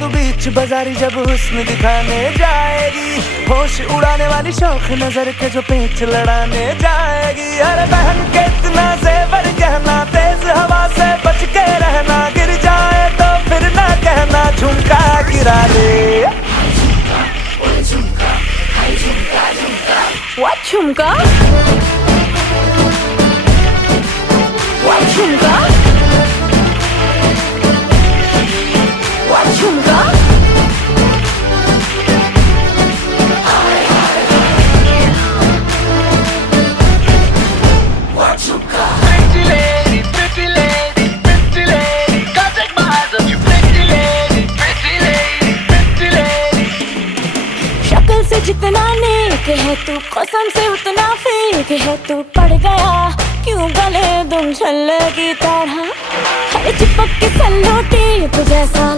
तू बीच बाजारी जब हुस्न दिखाने जाएगी, होश उड़ाने वाली शौक नजर के जो पेच लड़ाने जाएगी। अरे बहन के इतना जेवर गहना, तेज हवा से बच के रहना, गिर जाए तो फिर ना कहना झुमका गिरा ले। What झुमका? What झुमका? What झुमका? Pretty lady, pretty lady, pretty lady, can't take my eyes off you. Pretty lady, pretty lady, pretty lady. शक्ल से जितना नेक है तू, कसम से उतना फेक है तू। पड़ गया क्यों गले दुम छल्ले की तरह, चिपक के सल्लो टेप जैसा